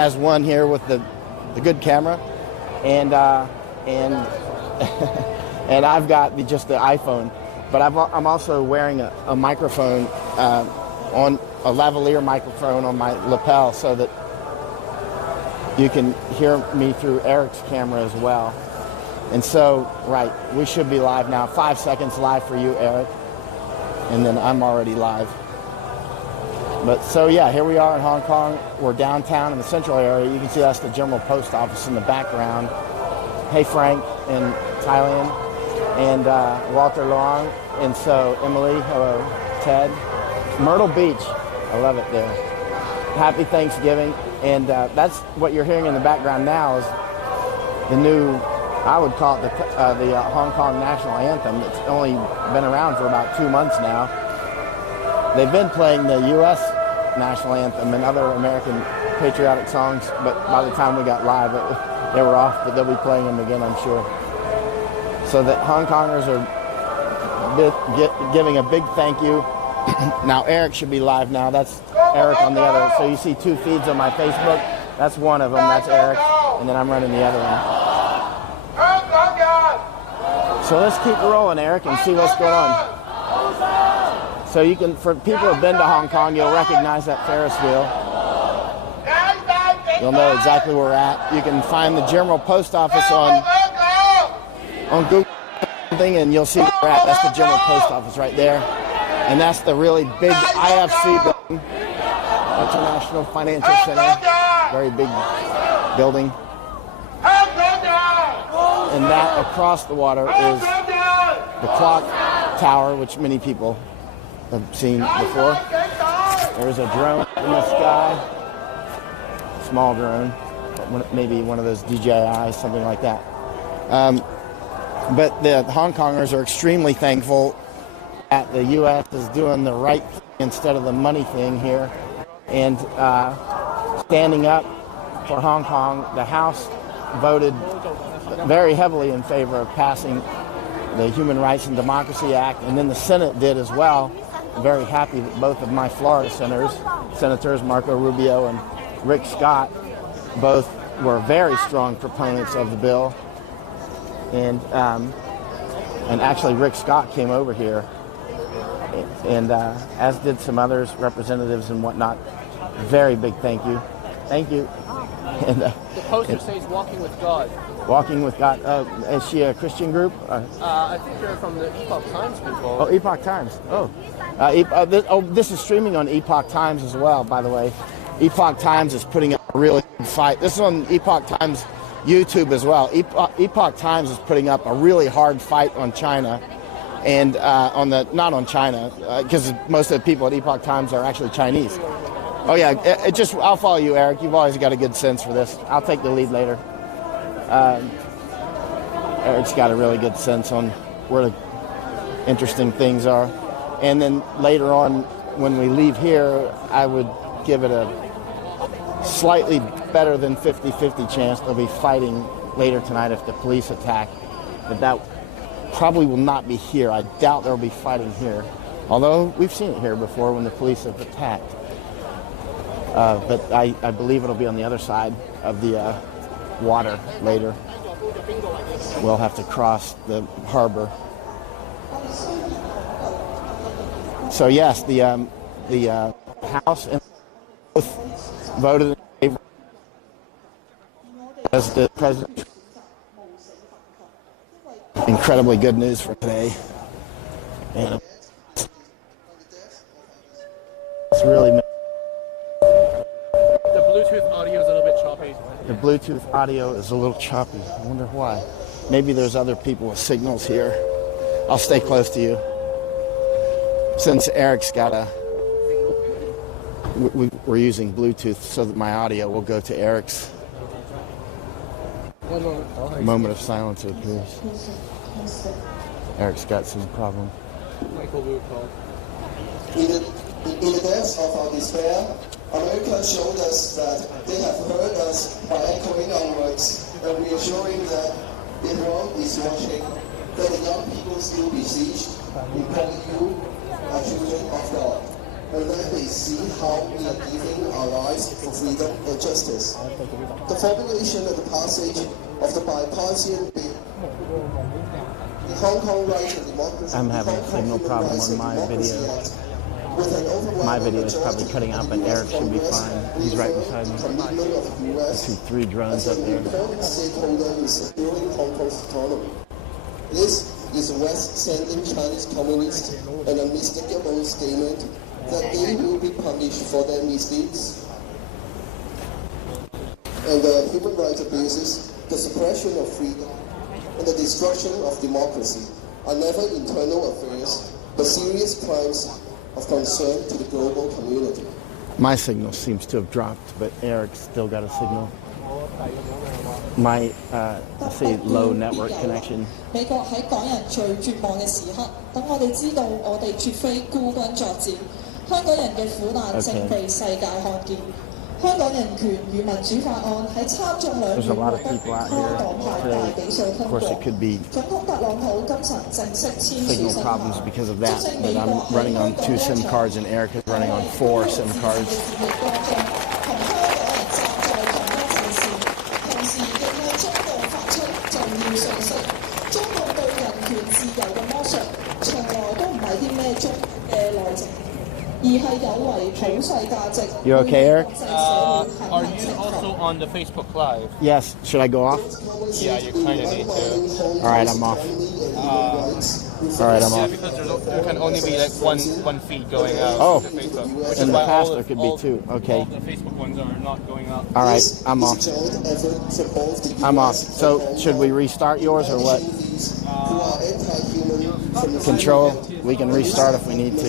has one here with the good camera, and and I've got just the iPhone. But I'm also wearing a microphone, on a lavalier microphone on my lapel, so that you can hear me through Eric's camera as well. And so, right, we should be live now. 5 seconds live for you, Eric. And then I'm already live. But so yeah, here we are in Hong Kong. We're downtown in the central area. You can see that's the General Post Office in the background. Hey, Frank in Thailand, and Walter Long. And so Emily, hello, Ted. Myrtle Beach, I love it there. Happy Thanksgiving. And that's what you're hearing in the background now is the new, I would call it the Hong Kong national anthem. It's only been around for about 2 months now. They've been playing the U.S. national anthem and other American patriotic songs, but by the time we got live, they were off, but they'll be playing them again, I'm sure. So that Hong Kongers are giving a big thank you. Now Eric should be live now. That's Eric on the other. So you see 2 feeds on my Facebook. That's one of them. That's Eric. And then I'm running the other one. So let's keep rolling, Eric, and see what's going on. So you can, for people who have been to Hong Kong, you'll recognize that Ferris wheel. You'll know exactly where we're at. You can find the General Post Office on Google and you'll see where we're at. That's the General Post Office right there. And that's the really big IFC building, International Financial Center, very big building. And that across the water is the clock tower, which many people have seen before. There's a drone in the sky, small drone, maybe one of those DJI, something like that. But the Hong Kongers are extremely thankful that the U.S. is doing the right thing instead of the money thing here, and standing up for Hong Kong. The House voted very heavily in favor of passing the Human Rights and Democracy Act, and then the Senate did as well. I'm very happy that both of my Florida senators, Marco Rubio and Rick Scott, both were very strong proponents of the bill. And actually Rick Scott came over here, and as did some others, representatives and whatnot. Very big thank you. Thank you. And, the poster says Walking with God. Walking with God. Is she a Christian group? I think they're from the Epoch Times people. Oh, Epoch Times. Oh. This is streaming on Epoch Times as well, by the way. Epoch Times is putting up a really good fight. This is on Epoch Times YouTube as well. Epoch Times is putting up a really hard fight on China, and not on China, because most of the people at Epoch Times are actually Chinese. Oh yeah, I'll follow you, Eric. You've always got a good sense for this. I'll take the lead later. Eric's got a really good sense on where the interesting things are. And then later on, when we leave here, I would give it a slightly better than 50-50 chance they'll be fighting later tonight if the police attack. But that probably will not be here. I doubt they'll be fighting here. Although we've seen it here before when the police have attacked. But I believe it'll be on the other side of the water later. We'll have to cross the harbor. So yes, the House and both voted in favor as the president. Incredibly good news for today, and it's really. The Bluetooth audio is a little bit choppy. The Bluetooth audio is a little choppy. I wonder why. Maybe there's other people with signals here. I'll stay close to you. Since Eric's got we're using Bluetooth so that my audio will go to Eric's. A moment of silence, please. Eric's got some problem. Michael Wu called. In the depths of our despair, America showed us that they have heard us by echoing our words and reassuring that the world is watching, that the young people still besieged, we call you are children of God. and let they see how we are giving our lives for freedom and justice. The formulation and the passage of the bipartisan bill, the Hong Kong Rights and Democracy. I'm having a signal problem on my video. My video is probably cutting out, but Eric should be fine. He's right beside me. I see 3 drones up there. Stakeholder in securing Hong Kong's autonomy. This is the West sending Chinese communists an unmistakable statement that they will be punished for their misdeeds. And the human rights abuses, the suppression of freedom, and the destruction of democracy are never internal affairs, but serious crimes of concern to the global community. My signal seems to have dropped, but Eric's still got a signal. My, say, low network connection. 美國喺港人最絕望嘅時刻，等我哋知道我哋絕非孤軍作戰，香港人嘅苦難正被世界看見。香港人權與民主法案喺參眾兩院獲得跨黨派大比數通過。總統特朗普今晨正式簽署成法，促請美國喺香港一場同香港人站在同一陣線，同時亦向中共發出重要訊息。中共對人權自由嘅剝削，從來都唔係啲咩中嘅內政。You okay, Eric? Are you also on the Facebook Live? Yes. Should I go off? Yeah, you kind of need to. All right, I'm off. All right, I'm Yeah, off. because there can only be like one feed going out Oh, to Facebook. Which in is the why past all there could be 2. Okay. All the Facebook ones are not going out. All right, I'm off. I'm off. So should we restart yours or what? Control. We can restart if we need to.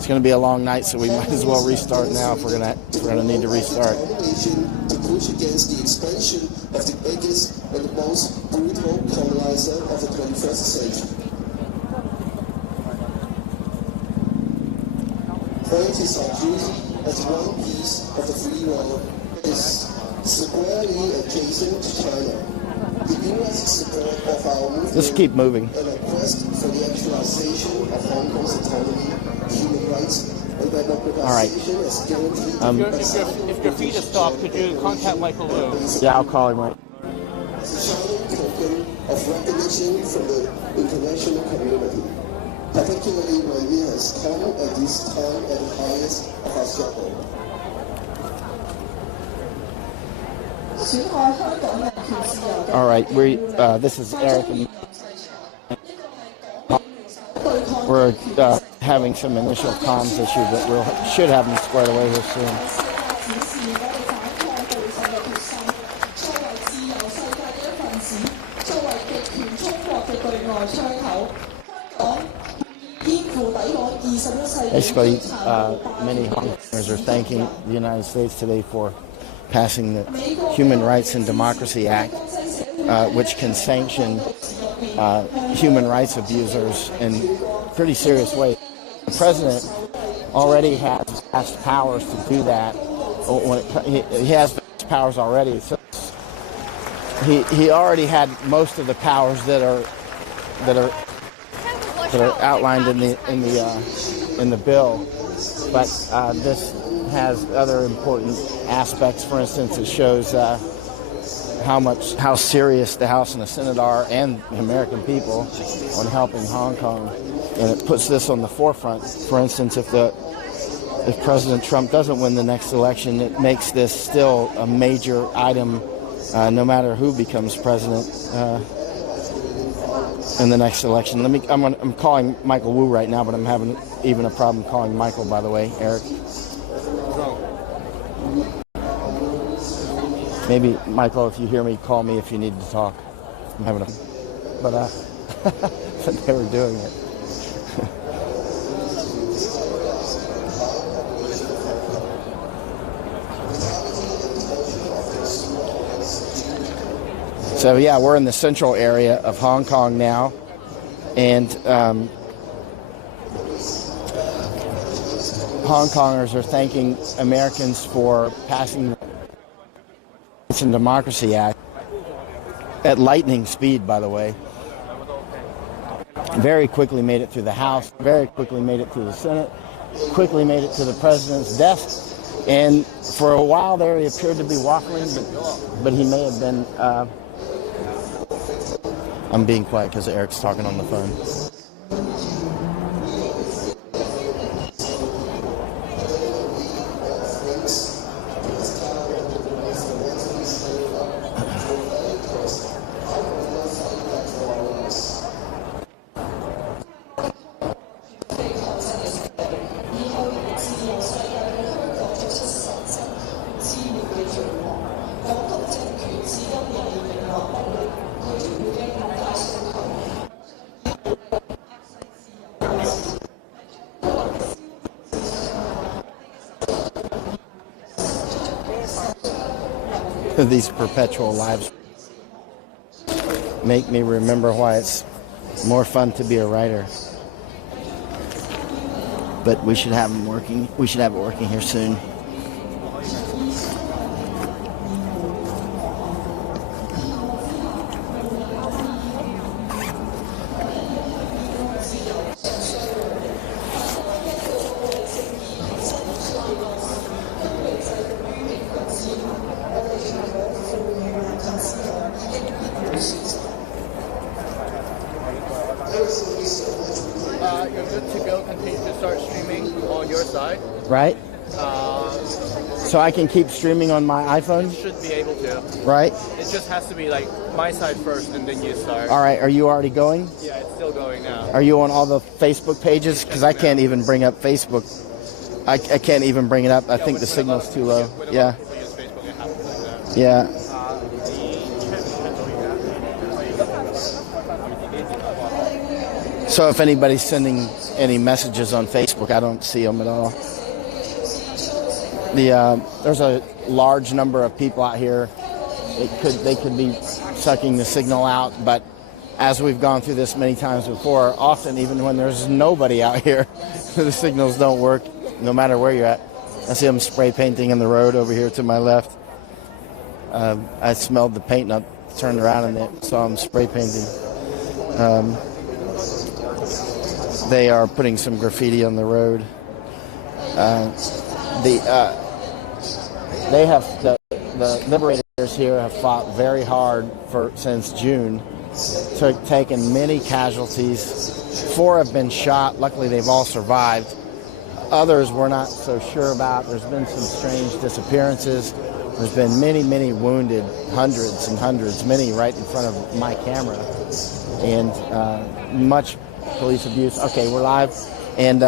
It's going to be a long night, so we might as well restart now if we're going to need to restart. To push against the expansion of the biggest and the most brutal colonizer of the 21st century. For it is our duty as one piece of the free world that is squarely adjacent to China. The U.S. support of our movement Just keep moving. and a quest for the actualization of Hong Kong's autonomy, human rights, and democratization as guaranteed. If your feed is stopped, could you contact Michael Wu? Yeah, I'll call him right. Shining token of recognition from the international community, particularly when it has come at this time at the highest of our struggle. All right, this is Eric. We're having some initial comms issue, but we should have them squared away here soon. Basically, many Hong Kongers are thanking the United States today for passing the Human Rights and Democracy Act, which can sanction human rights abusers in pretty serious ways. The president already has vast powers to do that. He has vast powers already. So he already had most of the powers that are outlined in the bill, but this has other important aspects. For instance, it shows how serious the House and the Senate are, and the American people, on helping Hong Kong, and it puts this on the forefront. For instance, if President Trump doesn't win the next election, it makes this still a major item, no matter who becomes president in the next election. I'm calling Michael Wu right now, but I'm having even a problem calling Michael, by the way, Eric. Maybe, Michael, if you hear me, call me if you need to talk. I'm having but they were doing it. So yeah, we're in the central area of Hong Kong now, and Hong Kongers are thanking Americans for passing the Rights and Democracy Act at lightning speed, by the way. Very quickly made it through the House, very quickly made it through the Senate, quickly made it to the president's desk. And for a while there, he appeared to be waffling, but he may have been... I'm being quiet because Eric's talking on the phone. These perpetual lives make me remember why it's more fun to be a writer. But we should have them working. We should have it working here soon. You're good to go. Continue to start streaming on your side. Right? So I can keep streaming on my iPhone? Should be able to. Right? It just has to be like my side first and then you start. All right. Are you already going? Yeah, it's still going now. Are you on all the Facebook pages? Because I can't even bring up Facebook. I can't even bring it up. I think the signal's too low. Yeah. Yeah. So if anybody's sending any messages on Facebook, I don't see them at all. There's a large number of people out here. They could be sucking the signal out, but as we've gone through this many times before, often even when there's nobody out here, the signals don't work no matter where you're at. I see them spray painting in the road over here to my left. I smelled the paint and I turned around and saw them spray painting. They are putting some graffiti on the road. The liberators here have fought very hard since June, taken many casualties. 4 have been shot. Luckily, they've all survived. Others we're not so sure about. There's been some strange disappearances. There's been many, many wounded, hundreds and hundreds, many right in front of my camera, and much police abuse. Okay, we're live, and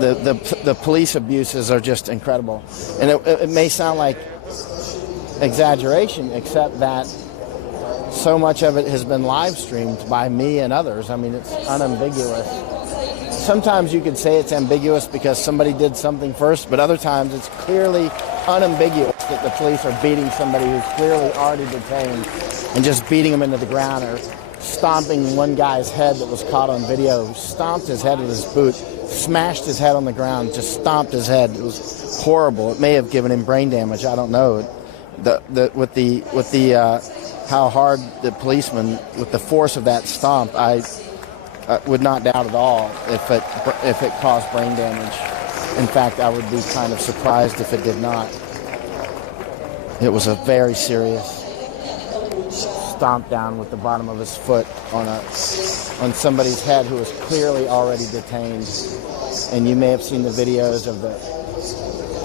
the police abuses are just incredible. And it may sound like exaggeration, except that so much of it has been live streamed by me and others. I mean, it's unambiguous. Sometimes you could say it's ambiguous because somebody did something first, but other times it's clearly unambiguous that the police are beating somebody who's clearly already detained and just beating him into the ground, or stomping one guy's head that was caught on video, stomped his head with his boot, smashed his head on the ground, just stomped his head. It was horrible. It may have given him brain damage. I don't know. How hard the policeman, with the force of that stomp, I would not doubt at all if it caused brain damage. In fact, I would be kind of surprised if it did not. It was a very serious stomp down with the bottom of his foot on somebody's head who was clearly already detained. And you may have seen the videos of the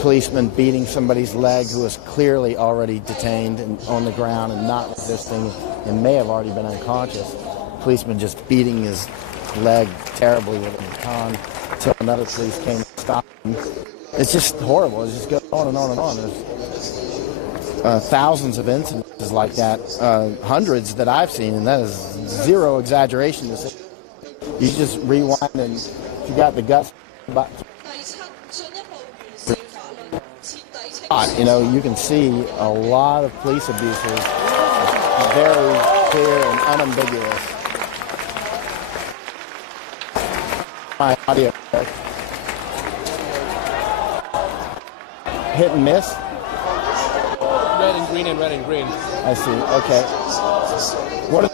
policeman beating somebody's leg who was clearly already detained and on the ground and not resisting and may have already been unconscious. Policeman just beating his leg terribly with a baton until another police came to stop him. It's just horrible. It just goes on and on and on. There's thousands of incidents like that, hundreds that I've seen, and that is zero exaggeration to say. You just rewind, and if you got the guts, you can see a lot of police abuses, very clear and unambiguous. My audio. Hit and miss? Red and green and red and green. I see. Okay. What?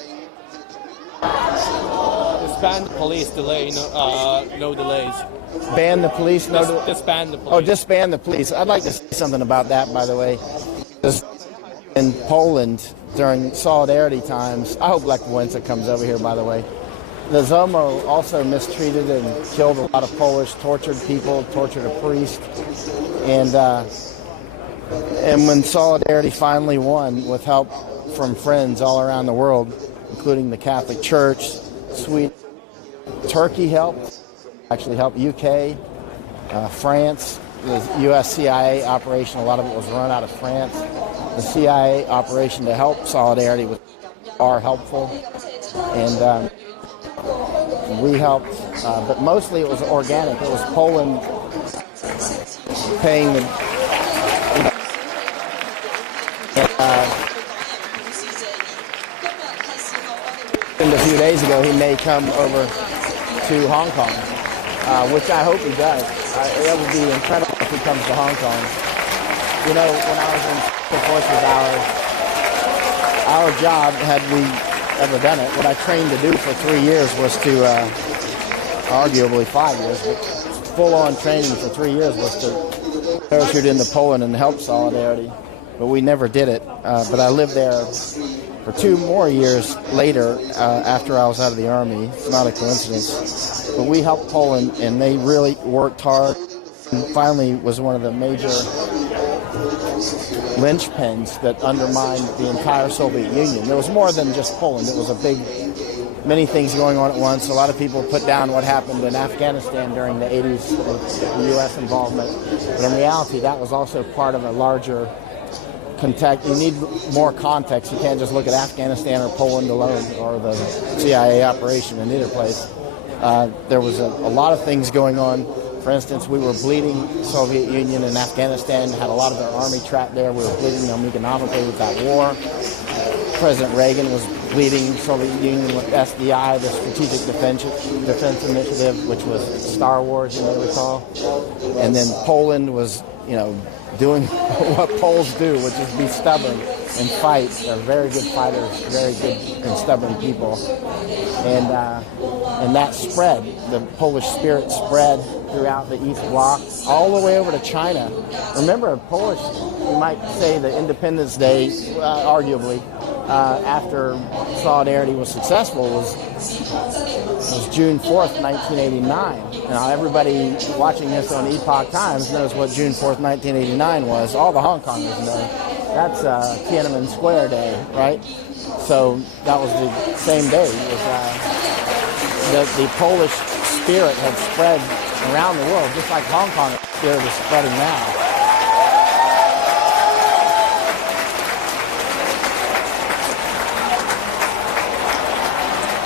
It's disband the police, delay, no delays. Ban the police? Disband the police. Oh, disband the police. I'd like to say something about that, by the way. In Poland, during Solidarity times, I hope Lech Wałęsa comes over here, by the way. The ZOMO also mistreated and killed a lot of Polish, tortured people, tortured a priest. And when Solidarity finally won, with help from friends all around the world, including the Catholic Church, Sweden, Turkey helped, UK, France, the U.S. CIA operation, a lot of it was run out of France. The CIA operation to help Solidarity was helpful. And we helped, but mostly it was organic. It was Poland paying the. And a few days ago, he may come over to Hong Kong, which I hope he does. It would be incredible if he comes to Hong Kong. You know, when I was in the forces, our job, had we ever done it, what I trained to do for 3 years was to, arguably 5 years, but full-on training for 3 years was to parachute into Poland and help Solidarity. But we never did it. But I lived there for 2 more years later after I was out of the Army. It's not a coincidence. But we helped Poland, and they really worked hard. And finally was one of the major linchpins that undermined the entire Soviet Union. There was more than just Poland. It was many things going on at once. A lot of people put down what happened in Afghanistan during the 80s, the U.S. involvement. But in reality, that was also part of a larger context. You need more context. You can't just look at Afghanistan or Poland alone, or the CIA operation in either place. There was a lot of things going on. For instance, we were bleeding Soviet Union and Afghanistan, had a lot of their army trapped there. We were bleeding them economically with that war. President Reagan was bleeding Soviet Union with SDI, the Strategic Defense Initiative, which was Star Wars, you may recall. And then Poland was, doing what Poles do, which is be stubborn and fight. They're very good fighters, very good and stubborn people. And that spread, the Polish spirit spread throughout the East Bloc, all the way over to China. Remember, Polish, you might say the Independence Day, arguably, after Solidarity was successful, was June 4th, 1989. Now, everybody watching this on Epoch Times knows what June 4th, 1989 was. All the Hong Kongers know. That's Tiananmen Square Day, right? So that was the same day. It was, the Polish spirit had spread around the world, just like Hong Kong spirit is spreading now.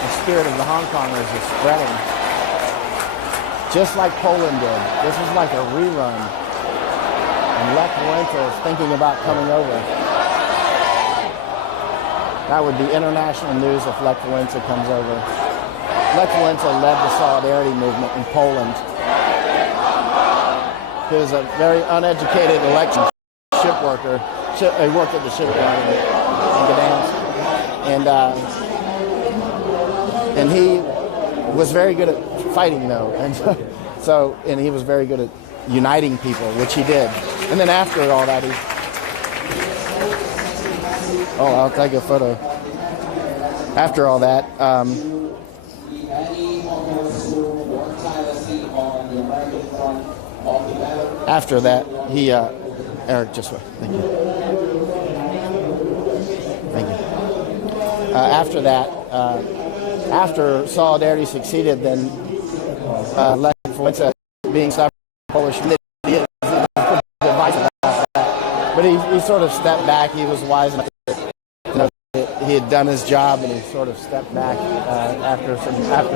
The spirit of the Hong Kongers is spreading, just like Poland did. This is like a rerun. And Lech Wałęsa is thinking about coming over. That would be international news if Lech Wałęsa comes over. Lech Wałęsa led the Solidarity movement in Poland. He was a very uneducated election ship worker. He worked at the shipyard in Gdansk. And he was very good at fighting, though. And he was very good at uniting people, which he did. And then after all that, I'll take a photo. After all that, he, Eric, just wait. Thank you. Thank you. After that, after Solidarity succeeded, then Lech Wałęsa, being Polish, but he sort of stepped back. He was wise enough. He had done his job, and he sort of stepped back after some time.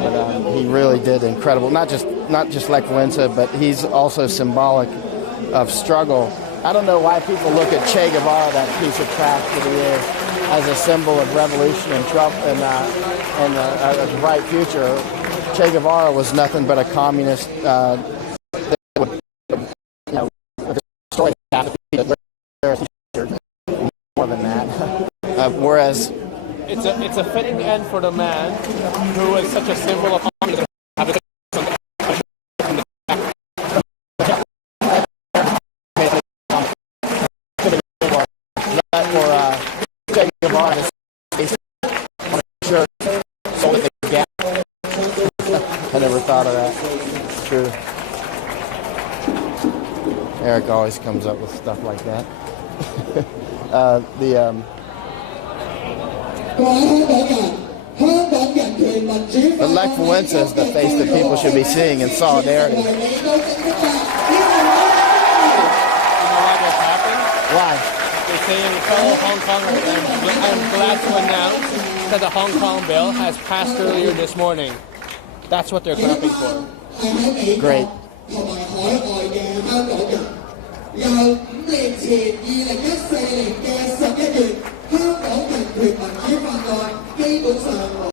But he really did incredible. Not just Lech Wałęsa, but he's also symbolic of struggle. I don't know why people look at Che Guevara, that piece of trash that he is, as a symbol of revolution and Trump and a bright future. Che Guevara was nothing but a communist. More than that. Whereas it's a fitting end for the man who is such a symbol of communism. I never thought of that. It's true. Eric always comes up with stuff like that. The Lech Walesa is the face that people should be seeing in solidarity. You know why this happened? Why? They're saying, fellow Hong Kongers, I'm glad to announce that the Hong Kong bill has passed earlier this morning. That's what they're clapping for. Great. 同埋海外嘅香港人，由5年前2014年嘅11月，香港人權民主法案基本上